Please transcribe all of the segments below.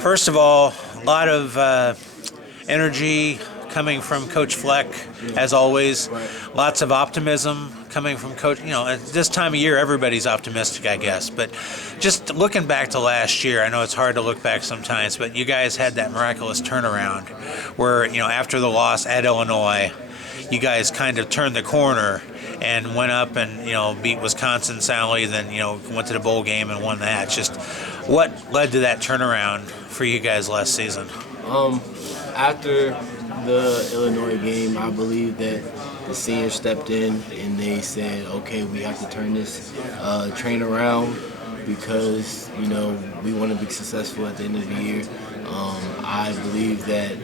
First of all, a lot of energy coming from Coach Fleck, as always. Right. Lots of optimism coming from Coach. At this time of year, everybody's optimistic, I guess. But just looking back to last year, I know it's hard to look back sometimes, but you guys had that miraculous turnaround where, after the loss at Illinois, you guys kind of turned the corner and went up and beat Wisconsin soundly, then went to the bowl game and won that. Just what led to that turnaround for you guys last season? After the Illinois game, I believe that the seniors stepped in and they said, okay, we have to turn this train around because we want to be successful at the end of the year. I believe that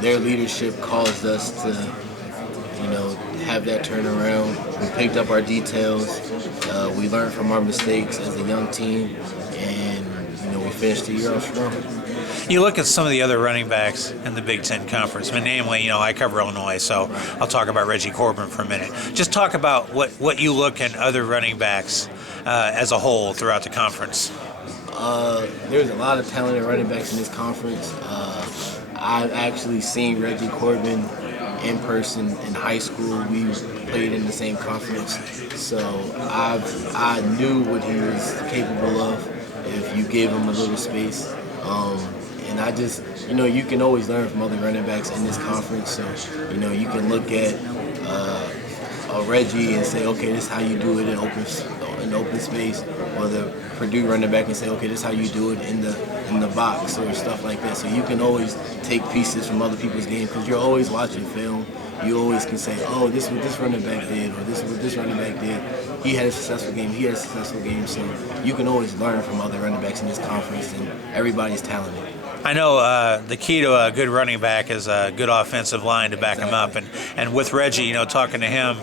their leadership caused us to have that turnaround. We picked up our details. We learned from our mistakes as a young team, and we finished the year off strong. You look at some of the other running backs in the Big Ten Conference. Namely, I cover Illinois, so I'll talk about Reggie Corbin for a minute. Just talk about what you look at other running backs as a whole throughout the conference. There's a lot of talented running backs in this conference. I've actually seen Reggie Corbin in person in high school. We played in the same conference, so I knew what he was capable of if you gave him a little space. And I just, you can always learn from other running backs in this conference. So, you can look at a Reggie and say, okay, this is how you do it in open space, or the Purdue running back and say, okay, this is how you do it in the box or stuff like that. So you can always take pieces from other people's game because you're always watching film. You always can say, oh, this is what this running back did, or this is what this running back did. He had a successful game. He had a successful game. So you can always learn from other running backs in this conference, and everybody's talented. I know the key to a good running back is a good offensive line to back him up. And with Reggie, talking to him,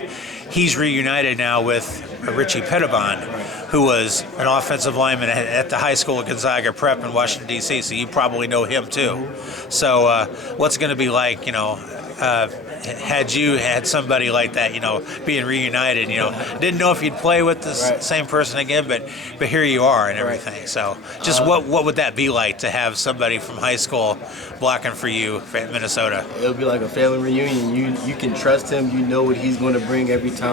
he's reunited now with Richie Pettibon, who was an offensive lineman at the high school at Gonzaga Prep in Washington, D.C., so you probably know him too. So what's it going to be like, had you had somebody like that, being reunited, didn't know if you'd play with the same person again, but here you are and everything. So just what would that be like to have somebody from high school blocking for you at Minnesota? It'll be like a family reunion. You can trust him. You know what he's going to bring every time.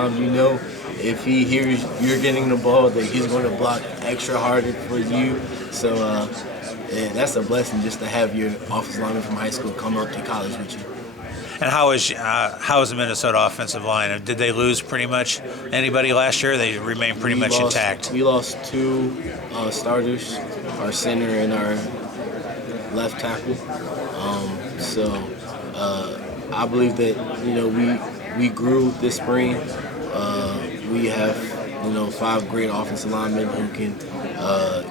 If he hears you're getting the ball, that he's going to block extra harder for you. So that's a blessing just to have your offensive lineman from high school come up to college with you. And how is the Minnesota offensive line? Did they lose pretty much anybody last year? They remain pretty much intact. We lost two starters, our center and our left tackle. So I believe that we grew this spring. We have 5 great offensive linemen who can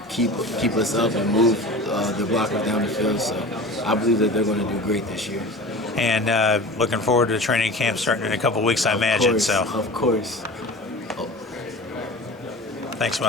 keep us up and move the blockers down the field. So I believe that they're going to do great this year. And looking forward to the training camp starting in a couple of weeks, I imagine. Of course. Thanks, Mo.